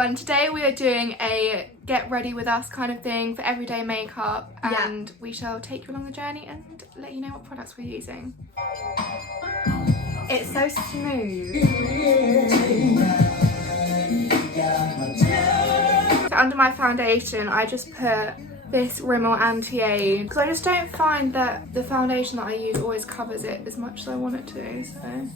everyone, today we are doing a get ready with us kind of thing for everyday makeup, and we shall take you along the journey and let you know what products we're using. It's so smooth. So under my foundation I just put this Rimmel Anti because I just don't find that the foundation that I use always covers it as much as I want it to, so.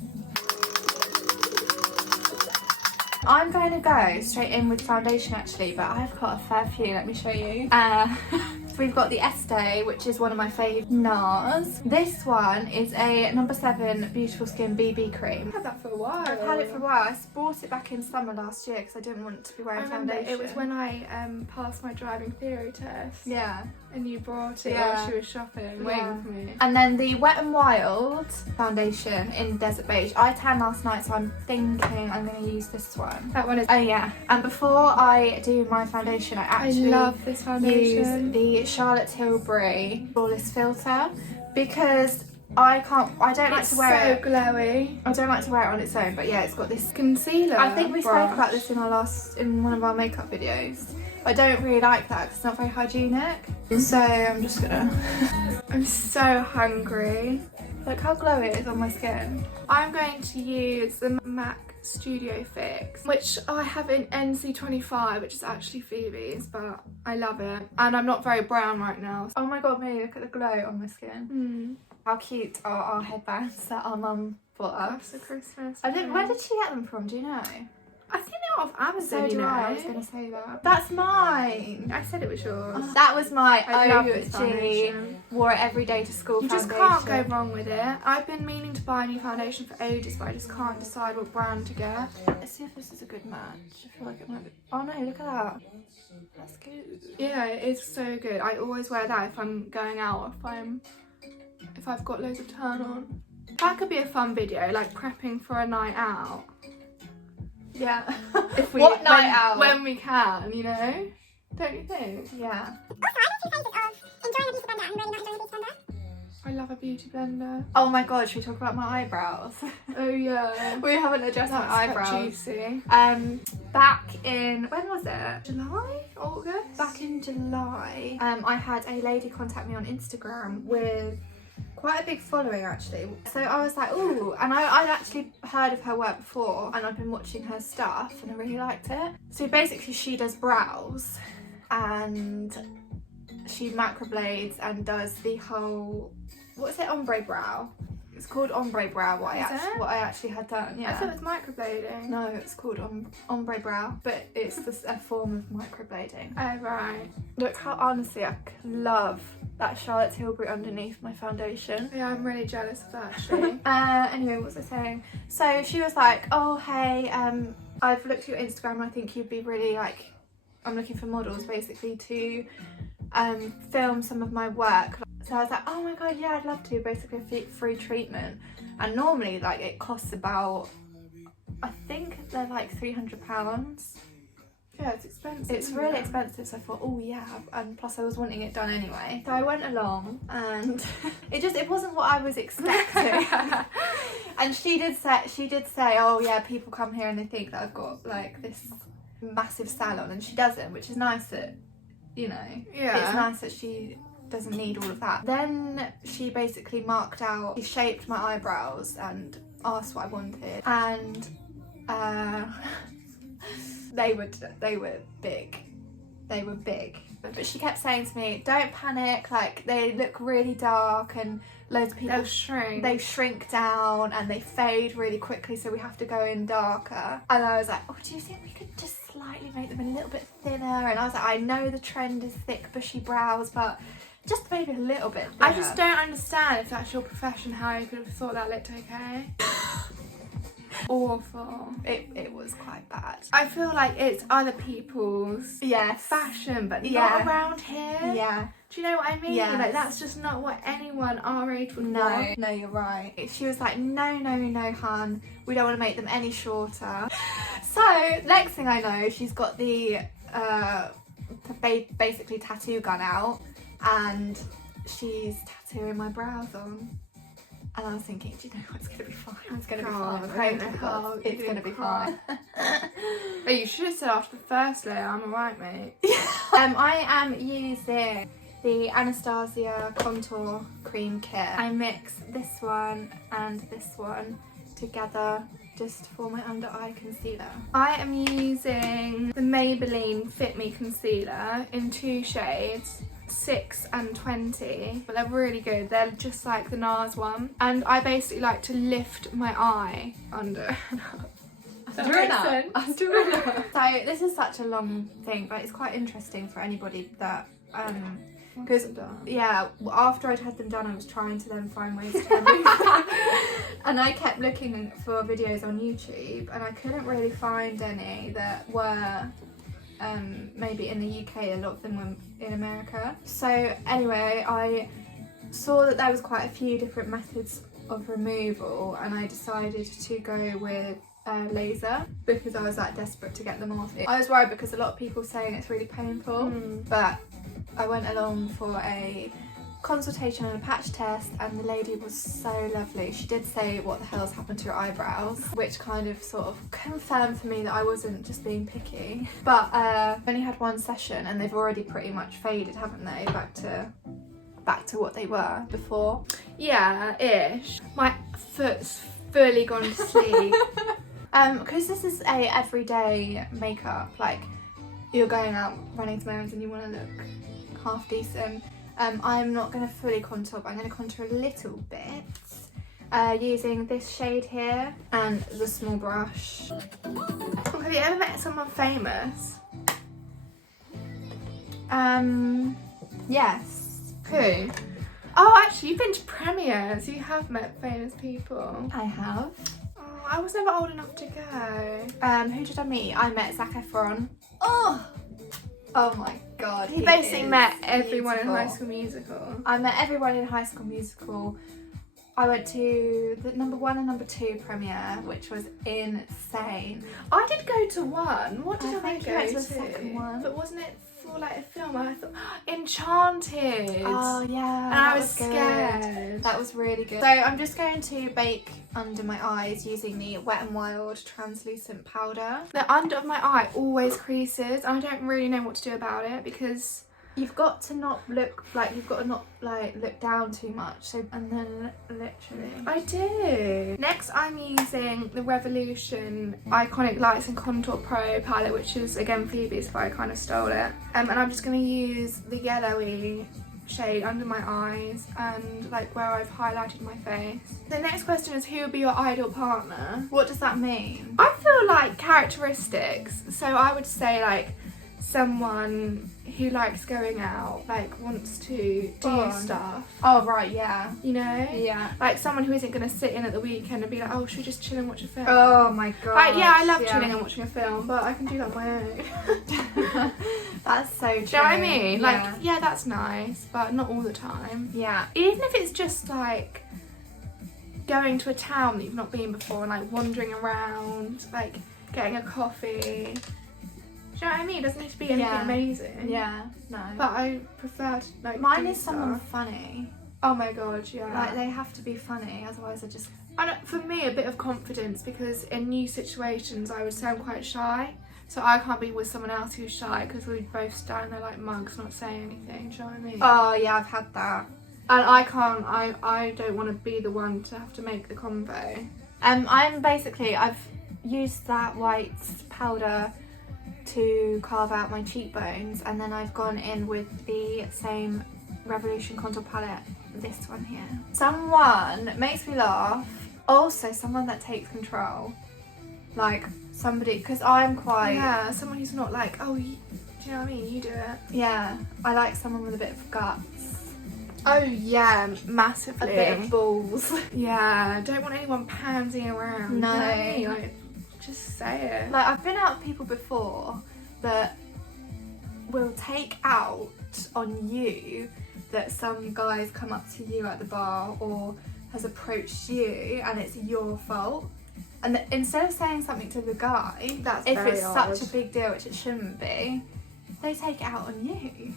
I'm going to go straight in with foundation actually, but I've got a fair few, let me show you. So we've got the Estee, which is one of my favourite Nars. This one is a No. 7 Beautiful Skin BB cream. I've had that for a while. I've had it for a while. I bought it back in summer last year because I didn't want to be wearing foundation. It was when I passed my driving theory test. Yeah. And you brought it while she was shopping, waiting for me. And then the Wet n Wild foundation in Desert Beige. I tanned last night, so I'm thinking I'm going to use this one. That one is... Oh yeah. And before I do my foundation, I actually love this foundation. use the Charlotte Tilbury Flawless Filter because I don't like to wear it. It's so glowy. I don't like to wear it on its own, but yeah, it's got this concealer. I think we brush. spoke about this in one of our makeup videos. I don't really like that because it's not very hygienic. So I'm just gonna... I'm so hungry. Look how glowy it is on my skin. I'm going to use the MAC Studio Fix, which I have in NC25, which is actually Phoebe's, but I love it. And I'm not very brown right now. Oh my god, Millie, look at the glow on my skin. How cute are our headbands that our mum bought us? That's a Christmas. Where did she get them from, do you know? I think they're off Amazon, So you do know. I was going to say that. That's mine! I said it was yours. That was my I love this OG. foundation. Wore it every day to school You foundation. just can't go wrong with it. I've been meaning to buy a new foundation for ages, but I just can't decide what brand to get. Let's see if this is a good match. I feel like it might be... Oh no, look at that. That's good. Yeah, it is so good. I always wear that if I'm going out, if I've got loads of turn on. That could be a fun video, like prepping for a night out. Yeah. If we, what night out? When we can, you know? Don't you think? Yeah. I love a beauty blender. Oh my god, should we talk about my eyebrows? Oh yeah. We haven't addressed my eyebrows. Quite juicy. Back in, when was it? July? August? Back in July, I had a lady contact me on Instagram with quite a big following actually. So I was like, ooh, and I'd actually heard of her work before and I'd been watching her stuff and I really liked it. So basically she does brows and she microblades and does the whole, what's it, ombre brow? It's called ombre brow, what I actually had done, yeah. I thought it was microblading. No, it's called ombre brow, but it's just a form of microblading. Oh right. Look how, honestly, I love that Charlotte Tilbury underneath my foundation. Yeah, I'm really jealous of that actually. Anyway, what was I saying? So she was like, oh hey, I've looked at your Instagram and I think you'd be really like, I'm looking for models basically to film some of my work. So I was like, oh my god, yeah, I'd love to, basically free treatment. And normally like it costs about, I think they're like £300. Yeah, it's expensive. It's really expensive, so I thought, oh yeah, and plus I was wanting it done anyway. So I went along and it wasn't what I was expecting. And she did say, oh yeah, people come here and they think that I've got like this massive salon, and she doesn't, which is nice that, you know, it's nice that she doesn't need all of that. Then she basically marked out, she shaped my eyebrows and asked what I wanted, and they were big. They were big. But she kept saying to me, don't panic, like they look really dark and loads of people they shrink down and they fade really quickly, so we have to go in darker. And I was like, oh, do you think we could just slightly make them a little bit thinner? And I was like, I know the trend is thick bushy brows, but just maybe a little bit thinner. I just don't understand, if that's your profession, how you could have thought that looked okay. Awful. It was quite bad. I feel like it's other people's fashion, but not around here. Yeah. Do you know what I mean? Yes. Like that's just not what anyone our age would No, want. no, you're right. She was like, no, hun, we don't want to make them any shorter. So next thing I know, she's got the basically tattoo gun out and she's tattooing my brows on. And I was thinking, do you know what, it's going to be fine. It's going to be fine. It's going to be fine. Oh, you should have said after the first layer, I'm alright, mate. I am using the Anastasia contour cream kit. I mix this one and this one together just for my under eye concealer. I am using the Maybelline Fit Me concealer in 2 shades, 6 and 20, but they're really good. They're just like the Nars one, and I basically like to lift my eye under and up. Does that make sense? So this is such a long thing, but it's quite interesting for anybody that because yeah, after I'd had them done, I was trying to then find ways to remove them. And I kept looking for videos on YouTube, and I couldn't really find any that were maybe in the UK. A lot of them were in America. So anyway, I saw that there was quite a few different methods of removal, and I decided to go with laser because I was that desperate to get them off. I was worried because a lot of people saying it's really painful, but I went along for a consultation and a patch test, and the lady was so lovely. She did say what the hell's happened to your eyebrows, which kind of sort of confirmed for me that I wasn't just being picky. But I've only had one session and they've already pretty much faded, haven't they, back to what they were before. Yeah, ish. My foot's fully gone to sleep. Because this is a everyday makeup, like you're going out running some errands and you want to look half decent. I'm not going to fully contour, but I'm going to contour a little bit using this shade here and the small brush. Have you ever met someone famous? Yes. Who? Oh, actually, you've been to premieres. You have met famous people. I have. Oh, I was never old enough to go. Who did I meet? I met Zac Efron. Oh my god. He basically met everyone in High School Musical. I met everyone in High School Musical. I went to the number 1 and number 2 premiere, which was insane. I did go to one. What did I go to? The second one. But wasn't it for like a film? I thought Enchanted. Oh yeah. And I was scared. That was really good. So I'm just going to bake under my eyes using the Wet n Wild translucent powder. The under of my eye always creases, and I don't really know what to do about it because you've got to not look look down too much. So, and then literally I do. Next I'm using the Revolution Iconic Lights and Contour Pro palette, which is again Phoebe's, but I kind of stole it. And I'm just going to use the yellowy shade under my eyes and like where I've highlighted my face. The next question is, who would be your ideal partner? What does that mean? I feel like characteristics. So I would say like someone who likes going out, like wants to do stuff. Oh right, yeah. You know? Yeah. Like someone who isn't going to sit in at the weekend and be like, oh, should we just chill and watch a film? Oh my god. Like, yeah, I love chilling and watching a film, but I can do that on my own. That's so true. Do you know what I mean? Like, yeah, that's nice, but not all the time. Yeah. Even if it's just like going to a town that you've not been before and like wandering around, like getting a coffee. Do you know what I mean? It doesn't need to be anything amazing. Yeah, no. But I prefer to like mine is someone funny. Oh my god, yeah. Like they have to be funny, otherwise I just... And for me, a bit of confidence, because in new situations I would say I'm quite shy. So I can't be with someone else who's shy because we'd both stand there like mugs not saying anything. Do you know what I mean? Oh yeah, I've had that. And I don't want to be the one to have to make the convo. I've used that white powder to carve out my cheekbones, and then I've gone in with the same Revolution contour palette, this one here. Someone makes me laugh, also someone that takes control, like somebody, because I'm quite... Yeah, someone who's not like, oh, do you know what I mean, you do it. Yeah, I like someone with a bit of guts. Oh yeah, massively. A bit of balls. Yeah, don't want anyone pansying around. No. You know what I mean? Like, just say it. Like, I've been out with people before that will take out on you that some guys come up to you at the bar or has approached you and it's your fault. And instead of saying something to the guy, if it's such a big deal, which it shouldn't be, they take it out on you.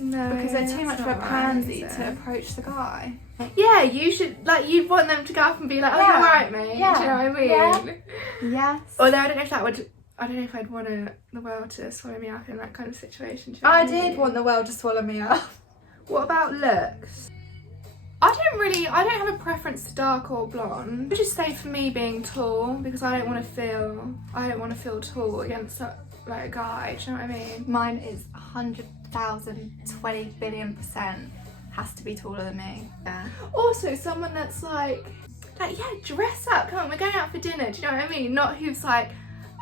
No, because they're too much of a pansy to approach the guy. Yeah, you should, like, you'd want them to go up and be like, oh, you're right, mate. Yeah. Do you know what I mean? Yeah. Yes. Although I don't know if that would I don't know if I'd want the world to swallow me up in that kind of situation. Do you know I what mean? did want the world to swallow me up. What about looks? I don't have a preference to dark or blonde. I would just say for me being tall, because I don't want to feel tall against like a guy, do you know what I mean? Mine is 100,000, 20 billion% has to be taller than me. Yeah. Also someone that's like, yeah, dress up, come on, we're going out for dinner, do you know what I mean? Not who's like,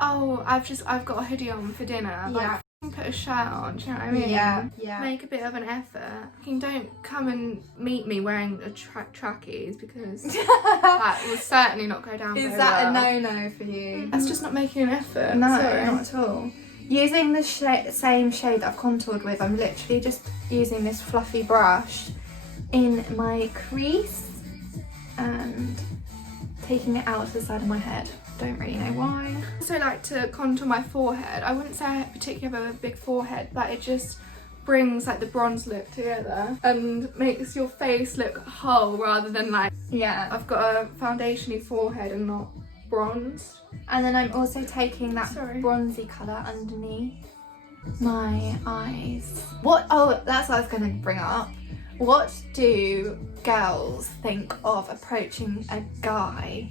oh, I've got a hoodie on for dinner. Yeah. Like, put a shirt on, do you know what I mean? Yeah. Make a bit of an effort. You don't come and meet me wearing a trackies, because that will certainly not go down Is very that well. a no-no for you? That's just not making an effort. No, Sorry. not at all. Using the same shade that I've contoured with, I'm literally just using this fluffy brush in my crease and taking it out to the side of my head. Don't really know why. I also like to contour my forehead. I wouldn't say I particularly have a big forehead, but it just brings like the bronze look together and makes your face look whole rather than like, yeah, I've got a foundation-y forehead and not bronzed. And then I'm also taking that Sorry. bronzy colour underneath my eyes. Oh, that's what I was going to bring up. What do girls think of approaching a guy?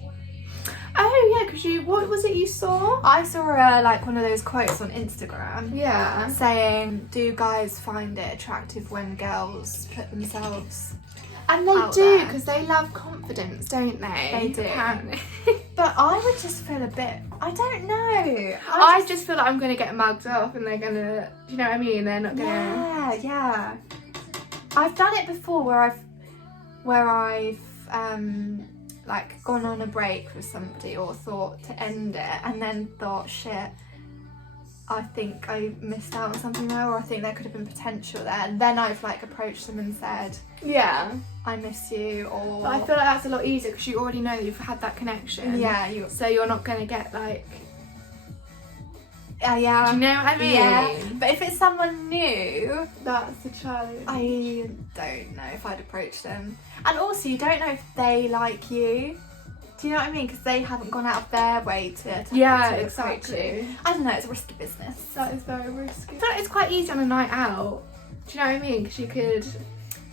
Oh yeah, because what was it you saw? I saw like one of those quotes on Instagram. Yeah. Saying, do guys find it attractive when girls put themselves And they out do, there? because they love confidence, don't they? They do. Apparently. But I would just feel a bit, I don't know. I just feel like I'm going to get mugged off and they're going to, do you know what I mean? They're not going to... Yeah. I've done it before where I've like gone on a break with somebody or thought to end it and then thought, shit, I think I missed out on something there, or I think there could have been potential there. And then I've like approached them and said, Yeah. I miss you, or... But I feel like that's a lot easier because you already know that you've had that connection. Yeah. So you're not going to get like... Yeah. Do you know what I mean? Yeah. But if it's someone new, That's the challenge. I don't know if I'd approach them. And also, you don't know if they like you. Do you know what I mean? Because they haven't gone out of their way to approach exactly. you. I don't know, it's a risky business. That is very risky. I feel like it's quite easy on a night out. Do you know what I mean? Because you could...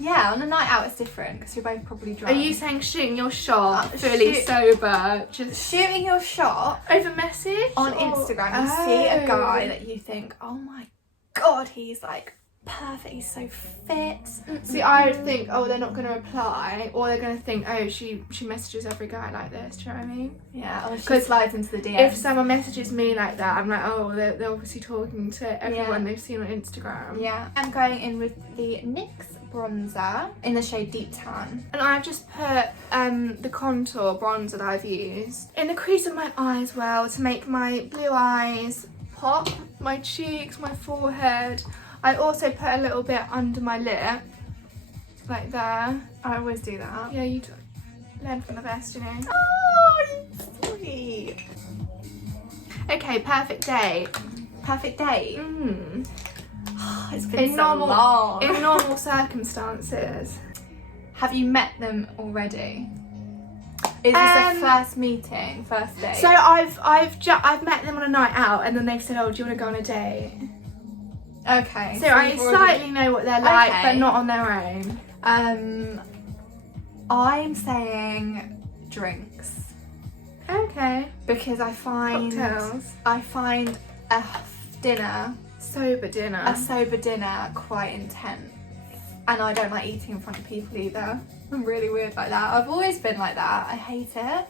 Yeah, on a night out it's different because you're both probably drunk. Are you saying shooting your shot fully sober? Just shooting your shot over message? On or... Instagram, you see a guy that you think, oh my god, he's like perfect, he's so fit. See, I would think, oh, they're not going to reply, or they're going to think, oh, she messages every guy like this, do you know what I mean? Yeah, or she slides into the DMs. If someone messages me like that, I'm like, oh, they're obviously talking to everyone they've seen on Instagram. Yeah. I'm going in with the NYX Bronzer in the shade Deep Tan. And I've just put the contour bronzer that I've used in the crease of my eye as well to make my blue eyes pop, my cheeks, my forehead. I also put a little bit under my lip, like there. I always do that. Yeah, you learn from the best, you know. Oh, sweet. Okay, perfect date. Perfect date. It's been In so long. In normal circumstances. Have you met them already? Is this a first meeting, first date? So I've met them on a night out, and then they've said, oh, do you want to go on a date? Okay. So I slightly know what they're like, but not on their own. I'm saying drinks. Okay. Because I find Cocktails. a dinner, Sober dinner. a sober dinner quite intense. And I don't like eating in front of people either. I'm really weird like that. I've always been like that. I hate it.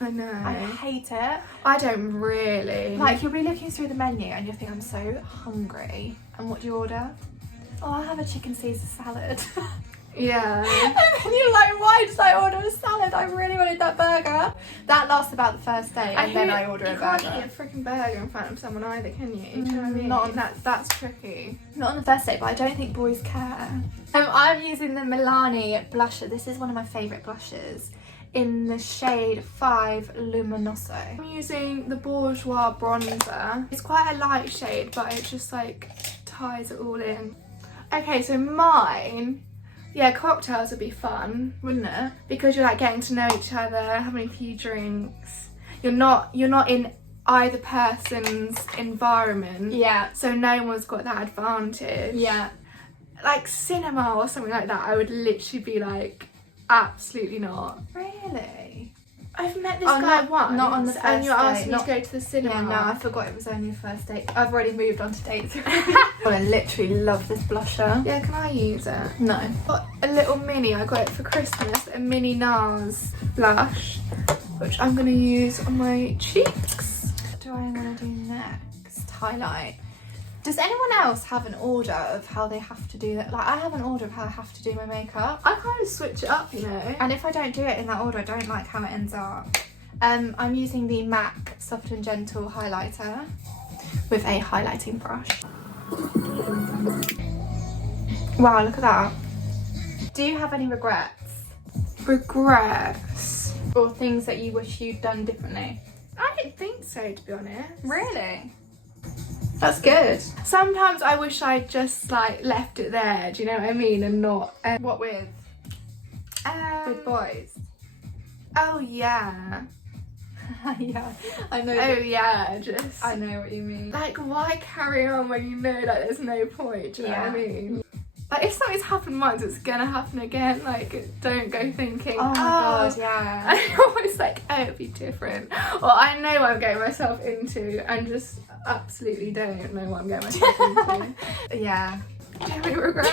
I know. I hate it. I don't really. Like, you'll be looking through the menu and you'll think, I'm so hungry. And what do you order? Oh, I'll have a chicken Caesar salad. Yeah. And then you're like, why did I order a salad? I really wanted that burger. That lasts about the first day, and then I order a burger. You can't eat a freaking burger in front of someone either, can you? Do you know what I mean? Not on That's tricky. Not on the first date, but I don't think boys care. I'm using the Milani blusher. This is one of my favourite blushes in the shade 5 Luminoso. I'm using the Bourjois bronzer. It's quite a light shade, but it just like ties it all in. Okay, so mine, yeah, cocktails would be fun, wouldn't it? Because you're like getting to know each other, having a few drinks. You're not in either person's environment. Yeah. So no one's got that advantage. Yeah. Like cinema or something like that, I would literally be like, absolutely not. Really? I've met this guy once. Not on the first and you're asking date. me to go to the cinema. Yeah, no, I forgot it was only a first date. I've already moved on to dates. I literally love this blusher. Yeah, can I use it? No. Got a little mini, I got it for Christmas, a mini Nars blush, which I'm going to use on my cheeks. What do I want to do next? Highlight. Does anyone else have an order of how they have to do that? Like, I have an order of how I have to do my makeup. I kind of switch it up, you know. And if I don't do it in that order, I don't like how it ends up. I'm using the MAC Soft and Gentle highlighter with a highlighting brush. Wow, look at that. Do you have any regrets? Regrets? Or things that you wish you'd done differently? I don't think so, to be honest. Really? That's good. Sometimes I wish I'd just like left it there, do you know what I mean? And not... What with? With boys? Oh yeah. Yeah, I know. Oh yeah, just... I know what you mean. Like, why carry on when you know like there's no point, do you know what I mean? Like, if something's happened once, it's gonna happen again. Like, don't go thinking, oh my god, yeah. I'm always like, oh, it'd be different. Or I know what I'm getting myself into and just absolutely don't know what I'm getting myself into. Yeah. Do you have any regrets?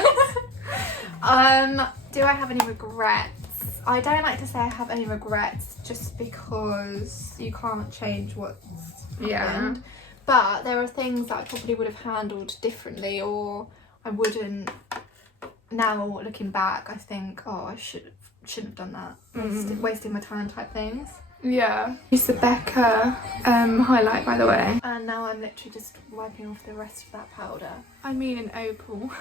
Do I have any regrets? I don't like to say I have any regrets just because you can't change what's happened. But there are things that I probably would have handled differently, or I wouldn't. Now looking back, I think, oh, I shouldn't have done that. Wasting my time type things. Yeah. Use the Becca highlight, by the way. And now I'm literally just wiping off the rest of that powder. I mean an opal.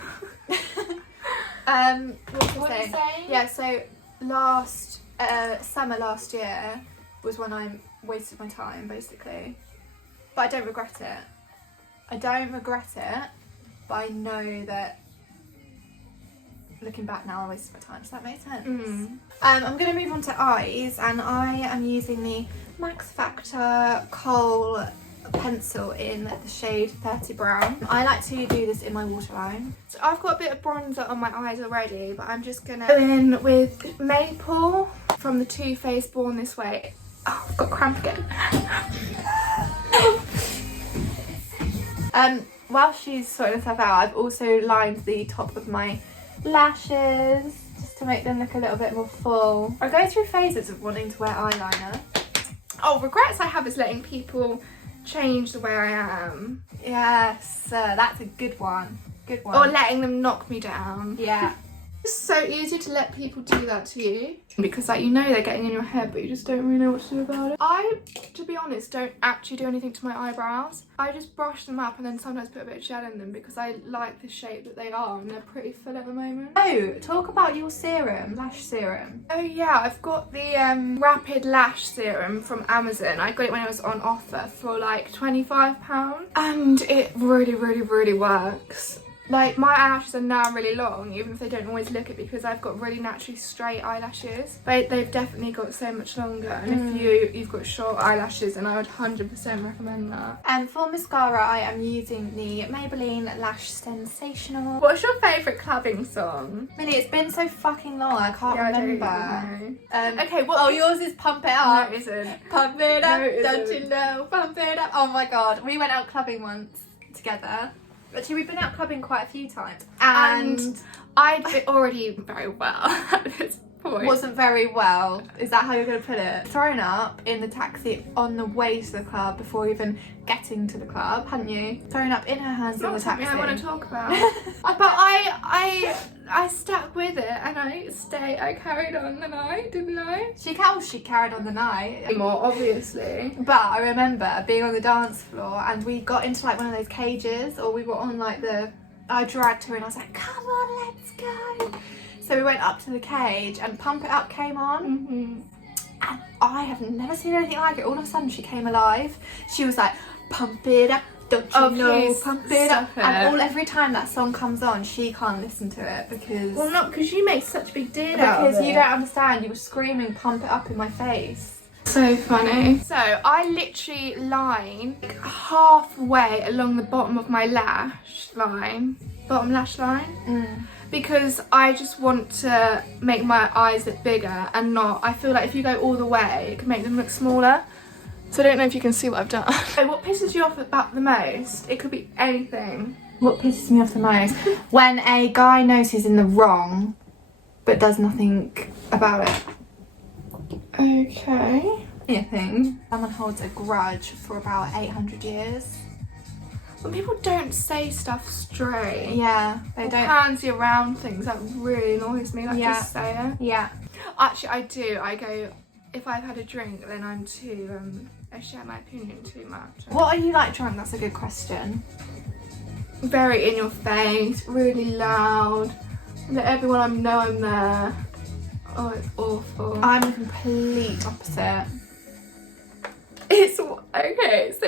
What was I saying? Yeah, so summer last year was when I wasted my time, basically. But I don't regret it. I don't regret it, but I know that looking back now I wasted my time. Does that make sense? I'm going to move on to eyes, and I am using the Max Factor Kohl pencil in the shade 30 Brown. I like to do this in my waterline. So I've got a bit of bronzer on my eyes already, but I'm just going to go in with Maple from the Too Faced Born This Way. Oh, I've got cramp again. While she's sorting herself out, I've also lined the top of my lashes just to make them look a little bit more full. I go through phases of wanting to wear eyeliner. Oh, regrets I have is letting people change the way I am. Yes, that's a good one. Good one. Or letting them knock me down. Yeah. It's so easy to let people do that to you because, like, you know they're getting in your head, but you just don't really know what to do about it. I, to be honest, don't actually do anything to my eyebrows. I just brush them up and then sometimes put a bit of gel in them because I like the shape that they are and they're pretty full at the moment. Oh, talk about your serum, lash serum. Oh yeah, I've got the Rapid Lash Serum from Amazon. I got it when it was on offer for like £25 and it really, really, really works. Like, my eyelashes are now really long, even if they don't always look it, because I've got really naturally straight eyelashes. But they've definitely got so much longer. And if you've got short eyelashes, then I would 100% recommend that. For mascara, I am using the Maybeline Lash Sensational. What's your favourite clubbing song? Millie, it's been so fucking long, I can't remember. I don't know. Okay, what? Oh, yours is Pump It Up. No, it isn't. Pump it up, No, it don't isn't. you know? Pump it up. Oh my god, we went out clubbing once together. Actually, we've been out clubbing quite a few times. And I'd already very well at this point. Wasn't very well. Is that how you're going to put it? Thrown up in the taxi on the way to the club before even getting to the club, hadn't you? Thrown up in her hands in the taxi. I want to talk about. But I stuck with it and I carried on the night, didn't I? She carried on the night. More obviously. But I remember being on the dance floor and we got into like one of those cages, or we were on like I dragged her in. I was like, come on, let's go. So we went up to the cage and Pump It Up came on. And I have never seen anything like it. All of a sudden she came alive. She was like, pump it up, don't you know, pump it up. And every time that song comes on, she can't listen to it because... Well, not because you make such a big deal out of it. Because you don't understand, you were screaming pump it up in my face. so funny. So I literally line halfway along the bottom of my lash line, bottom lash line, because I just want to make my eyes look bigger and not, I feel like if you go all the way, it can make them look smaller. So I don't know if you can see what I've done. So what pisses you off about the most? It could be anything. What pisses me off the most? When a guy knows he's in the wrong, but does nothing about it. Okay. Anything. Someone holds a grudge for about 800 years. When people don't say stuff straight. Yeah, they or don't. pansy around things, that really annoys me. Like, just say it. Yeah. Actually, I do. I go, if I've had a drink, then I'm too, I share my opinion too much. What are you like drunk? That's a good question. Very in your face, really loud. Let everyone know I'm there. Oh, it's awful. I'm the complete opposite. It's okay, so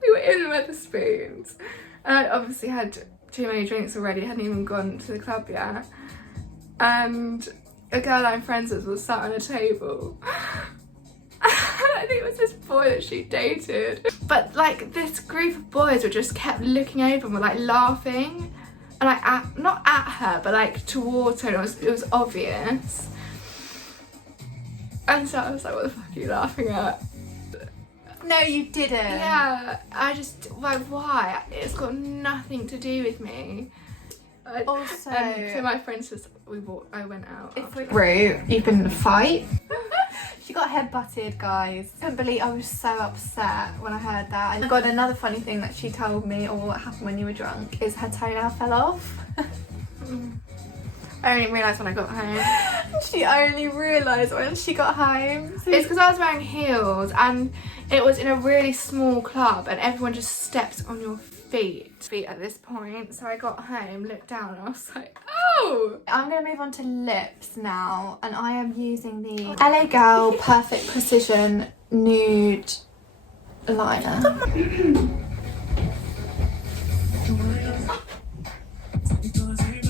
we were in the Wetherspoons and I obviously had too many drinks already, hadn't even gone to the club yet, and a girl I'm friends with was sat on a table. I think it was this boy that she dated, but like this group of boys were just kept looking over and were like laughing, and like not at her but like towards her, and it was obvious. And so I was like, what the fuck are you laughing at? No, you didn't. Yeah, I just, like, why? It's got nothing to do with me. Also, so my friend says I went out. If we're rude, you've been in a fight. She got head-butted, guys. I couldn't believe, I was so upset when I heard that. And God, another funny thing that she told me, or what happened when you were drunk, is her toenail fell off. I only realised when I got home. She only realised when she got home. It's because I was wearing heels and it was in a really small club and everyone just steps on your feet at this point. So I got home, looked down and I was like, oh! I'm going to move on to lips now, and I am using the LA Girl Perfect Precision Nude Liner.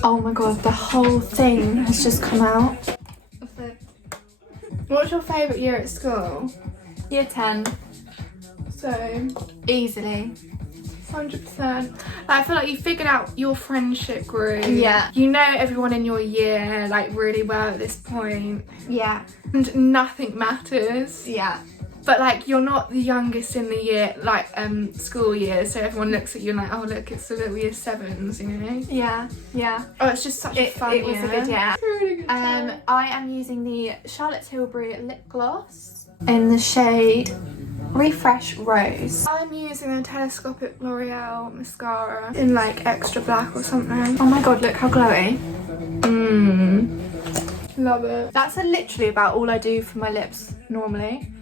Oh my god, the whole thing has just come out. What's your favourite year at school? Year 10. So, easily. 100%. I feel like you figured out your friendship group. Yeah. You know everyone in your year like really well at this point. Yeah. And nothing matters. Yeah. But like you're not the youngest in the year, like school year, so everyone looks at you and like, oh look, it's the little year 7s, you know? Yeah, yeah. Oh, it's just such a fun year. It was a good year. Really good time. I am using the Charlotte Tilbury lip gloss in the shade Refresh Rose. I'm using the Telescopic L'Oreal mascara in like extra black or something. Oh my god, look how glowy. Love it. That's literally about all I do for my lips normally.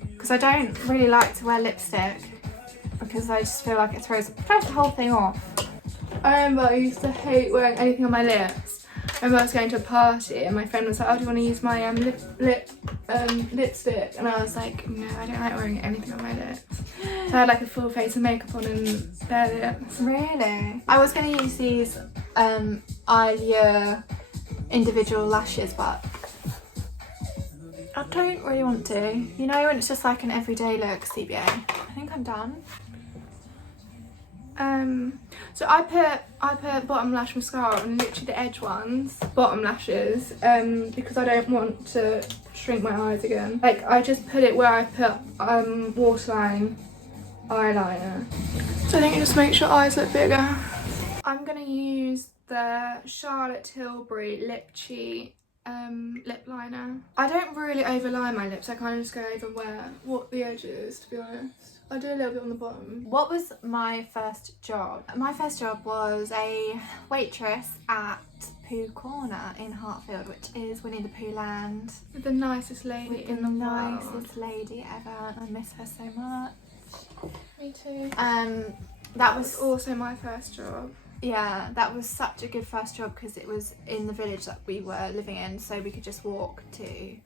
Because I don't really like to wear lipstick because I just feel like it throws the whole thing off. I remember I used to hate wearing anything on my lips. I remember I was going to a party and my friend was like, oh, do you want to use my lipstick? And I was like, no, I don't like wearing anything on my lips. So I had like a full face of makeup on and bare lips. Really? I was going to use these eyeliner individual lashes, but I don't really want to. You know when it's just like an everyday look, CBA. I think I'm done. So I put bottom lash mascara on literally the edge ones, bottom lashes, because I don't want to shrink my eyes again. Like I just put it where I put waterline eyeliner. So I think it just makes your eyes look bigger. I'm gonna use the Charlotte Tilbury Lip Cheat lip liner. I don't really overline my lips, I kind of just go over what the edge is, to be honest. I do a little bit on the bottom. What was my first job? My first job was a waitress at Pooh Corner in Hartfield, which is Winnie the Pooh land. With the nicest lady in the world. Nicest lady ever. I miss her so much. Me too. That was also my first job. Yeah, that was such a good first job because it was in the village that we were living in, so we could just walk to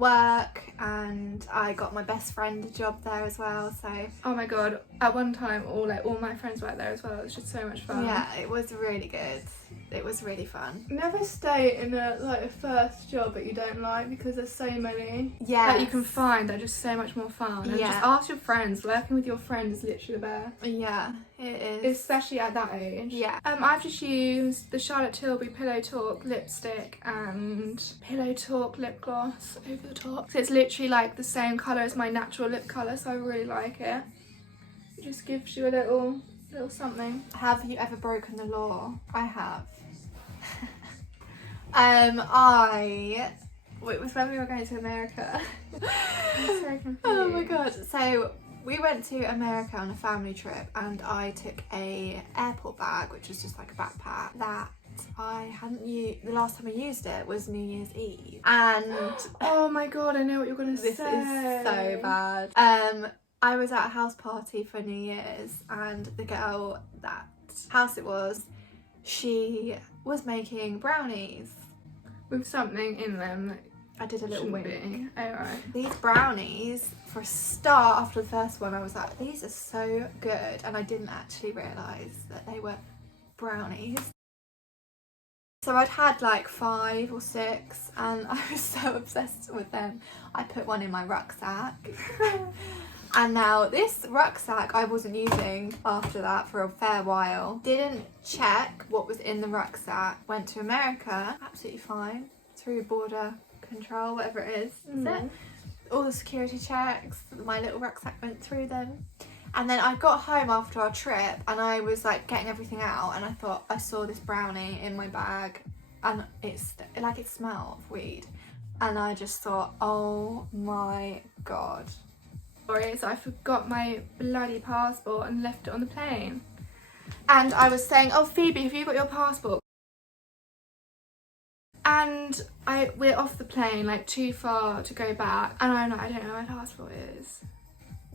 work, and I got my best friend a job there as well, so oh my god, at one time all my friends worked there as well. It was just so much fun. yeah, it was really good. It was really fun. Never stay in a first job that you don't like, because there's so many that you can find that are just so much more fun. And just ask your friends. Working with your friends is literally the best. Yeah, it is. Especially at that age. Yeah. I've just used the Charlotte Tilbury Pillow Talk lipstick and Pillow Talk lip gloss over the top. So it's literally like the same colour as my natural lip colour, so I really like it. It just gives you a little something. Have you ever broken the law? I have. It was when we were going to America. I'm so confused. Oh my god. So we went to America on a family trip, and I took a airport bag, which was just like a backpack that I hadn't used. The last time I used it was New Year's Eve, and oh my god, I know what you're gonna say. This is so bad. I was at a house party for New Year's, and the girl that house it was, she was making brownies with something in them. I did a little wink. Oh right. These brownies, for a start, after the first one, I was like, these are so good, and I didn't actually realise that they were brownies. So I'd had like 5 or 6, and I was so obsessed with them. I put one in my rucksack. And now this rucksack I wasn't using after that for a fair while. Didn't check what was in the rucksack. Went to America, absolutely fine, through border control, whatever it is. It? All the security checks, my little rucksack went through them. And then I got home after our trip, and I was like getting everything out, and I thought I saw this brownie in my bag, and it smelled of weed. And I just thought, oh my god. So I forgot my bloody passport and left it on the plane. And I was saying, oh Phoebe, have you got your passport? And we're off the plane, like too far to go back, and I'm like, I don't know where my passport is.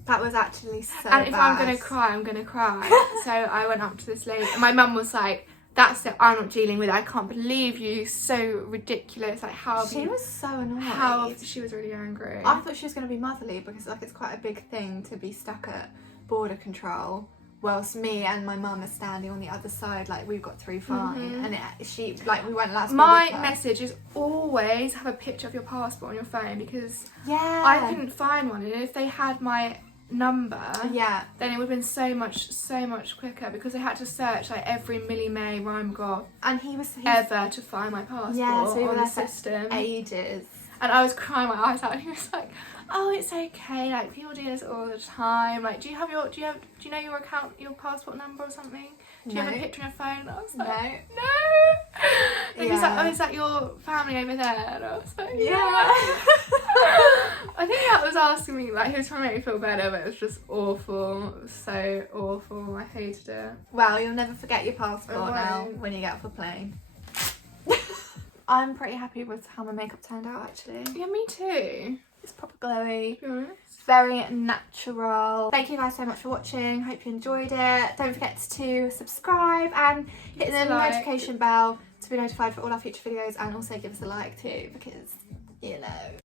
That was actually so And bad. if I'm gonna cry, I'm gonna cry. So I went up to this lady, and my mum was like, that's it, I'm not dealing with it. I can't believe you, so ridiculous. Like, how she was so annoyed. She was really angry. I thought she was going to be motherly, because like it's quite a big thing to be stuck at border control, whilst me and my mum are standing on the other side, like we've got through fine. And we went last. My message is always have a picture of your passport on your phone, because I couldn't find one, and if they had my number, then it would have been so much quicker, because I had to search like every Millie May rhyme goth and he's ever to find my passport so on the system. Ages. And I was crying my eyes out, and he was like, oh, it's okay, like people do this all the time, like do you know your account, your passport number or something? Do you have a picture on your phone? And I was like, no. And he was like, oh, is that your family over there? And I was like, yeah. I think that was asking me, like, he was trying to make me feel better, but it was just awful. It was so awful. I hated it. Well, you'll never forget your passport now when you get off a plane. I'm pretty happy with how my makeup turned out, actually. Yeah, me too. It's proper glowy. To be honest. Very natural. Thank you guys so much for watching. Hope you enjoyed it. Don't forget to subscribe and hit the notification bell to be notified for all our future videos, and also give us a like too, because you know.